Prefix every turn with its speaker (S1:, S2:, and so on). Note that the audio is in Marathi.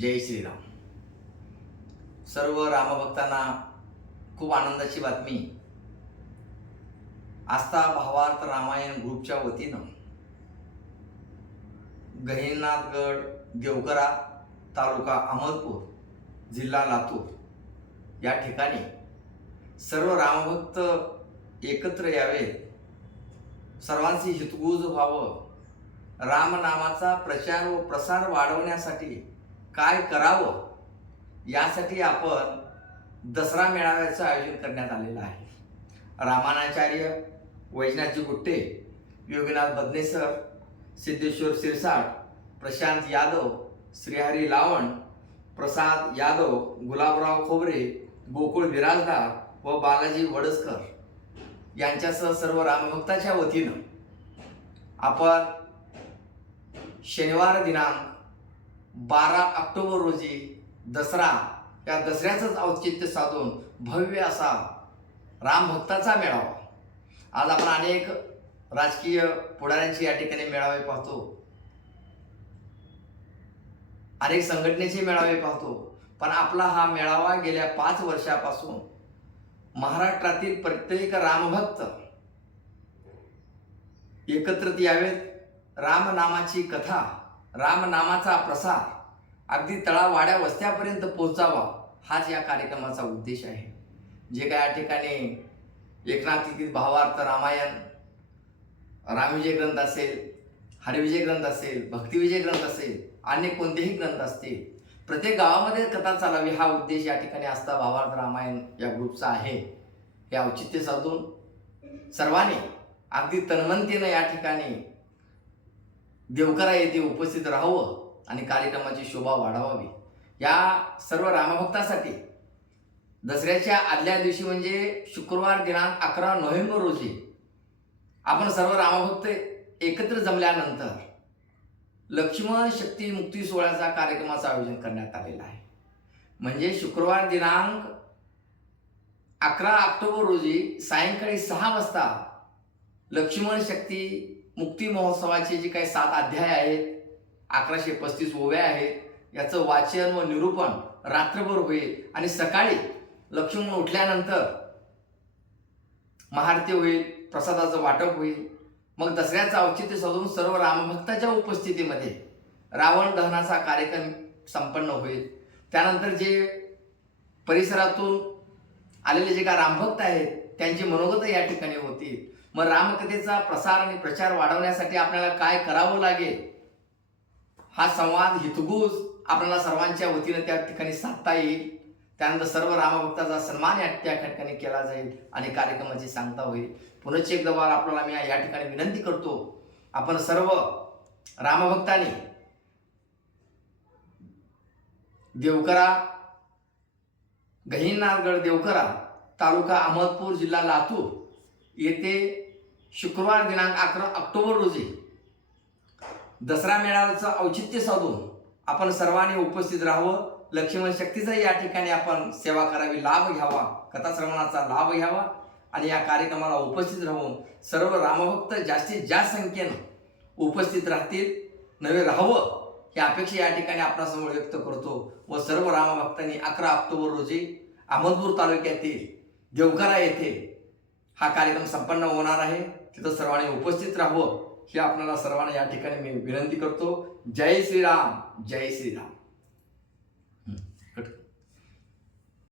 S1: जय श्रीराम. सर्व रामभक्तांना खूप आनंदाची बातमी. आस्था भावार्थ रामायण ग्रुपच्या वतीनं गहिनाथगड देवकरा तालुका अहमदपूर जिल्हा लातूर या ठिकाणी सर्व रामभक्त एकत्र यावेत. सर्वांशी हितगुज व्हावं. रामनामाचा प्रचार व प्रसार वाढवण्यासाठी काय करावं? यासाठी आपण दसरा मेळाव्याचं आयोजन करण्यात आलेलं आहे. रामानाचार्य वैजनाथजी गुट्टे योगीनाथ बदनेसर सिद्धेश्वर सिरसाट प्रशांत यादव श्रीहरी लावण प्रसाद यादव गुलाबराव खोबरे गोकुळ बिराजदार व बालाजी वडसकर यांच्यासह सर्व रामभक्ताच्या वतीनं आपण शनिवार दिनांक बारा ऑक्टोबर रोजी दसरा या दसऱ्याचंच औचित्य साधून भव्य असा रामभक्ताचा मेळावा. आज आपण अनेक राजकीय पुढाऱ्यांची या ठिकाणी मेळावे पाहतो. अनेक संघटनेचे मेळावे पाहतो. पण आपला हा मेळावा गेल्या पाच वर्षापासून महाराष्ट्रातील प्रत्येक रामभक्त एकत्रित यावेत. रामनामाची कथा रामनामाचा प्रसार. अगदी तळावाड्या वस्त्यापर्यंत पोहोचावा हाच या कार्यक्रमाचा उद्देश आहे. जे काय या ठिकाणी एकनाथिकीत भावार्थ रामायण रामविजय ग्रंथ असेल हरिविजय ग्रंथ असेल भक्तिविजय ग्रंथ असेल अन्य कोणतेही ग्रंथ असतील प्रत्येक गावामध्ये कथा चालावी हा उद्देश या ठिकाणी असता भावार्थ रामायण या ग्रुपचा आहे. हे औचित्य साधून सर्वांनी अगदी तन्मनतेनं या ठिकाणी देवकरा येथे उपस्थित राहावं आणि कार्यक्रमाची शोभा वाढवावी. या सर्व रामभक्तासाठी दसऱ्याच्या आदल्या दिवशी म्हणजे शुक्रवार दिनांक अकरा नोव्हेंबर रोजी आपण सर्व रामभक्त एकत्र जमल्यानंतर लक्ष्मण शक्ती मुक्ती सोहळ्याचा कार्यक्रमाचं आयोजन करण्यात आलेलं आहे. म्हणजे शुक्रवार दिनांक अकरा ऑक्टोबर रोजी सायंकाळी सहा वाजता लक्ष्मण शक्ती मुक्ती महोत्सवाचे जे काही सात अध्याय आहेत अकराशे पस्तीस ओव्या आहेत याचं वाचन व निरूपण रात्रभर होईल. आणि सकाळी लक्ष्मण उठल्यानंतर महारती होईल प्रसादाचं वाटप होईल. मग दसऱ्याचं औचित्य साधून सर्व रामभक्ताच्या उपस्थितीमध्ये रावण दहनाचा कार्यक्रम संपन्न होईल. त्यानंतर जे परिसरातून आलेले जे काय रामभक्त आहेत त्यांची मनोगत या ठिकाणी होतील मग रामकथेचा प्रसार आणि प्रचार वाढवण्यासाठी आपल्याला काय करावं लागेल? हा संवाद हितगुज आपल्याला सर्वांच्या वतीनं त्या ठिकाणी साधता येईल. त्यानंतर सर्व रामभक्ताचा सन्मान या त्या ठिकाणी केला जाईल आणि कार्यक्रमाची सांगता होईल. पुनश्च एकदा आपल्याला मी या ठिकाणी विनंती करतो आपण सर्व रामभक्तांनी देवकरा गहिनाथगड देवकरा तालुका अहमदपूर जिल्हा लातूर येथे शुक्रवार दिनांक अकरा ऑक्टोबर रोजी दसरा मेळाव्याचं औचित्य साधून आपण सर्वांनी उपस्थित राहावं. लक्ष्मण शक्तीचा या ठिकाणी आपण सेवा करावी लाभ घ्यावा कथाश्रवणाचा लाभ घ्यावा आणि या कार्यक्रमाला उपस्थित राहून सर्व रामभक्त जास्तीत जास्त संख्येनं उपस्थित राहतील. नवे राहावं ही अपेक्षा या ठिकाणी आपणासमोर व्यक्त करतो व सर्व रामभक्तांनी अकरा ऑक्टोबर रोजी अहमदपूर तालुक्यातील देवकरा येथे हा कार्यक्रम संपन्न होणार आहे. तिथं सर्वांनी उपस्थित राहावं ही आपल्याला सर्वांना या ठिकाणी मी विनंती करतो. जय श्रीराम जय श्रीराम.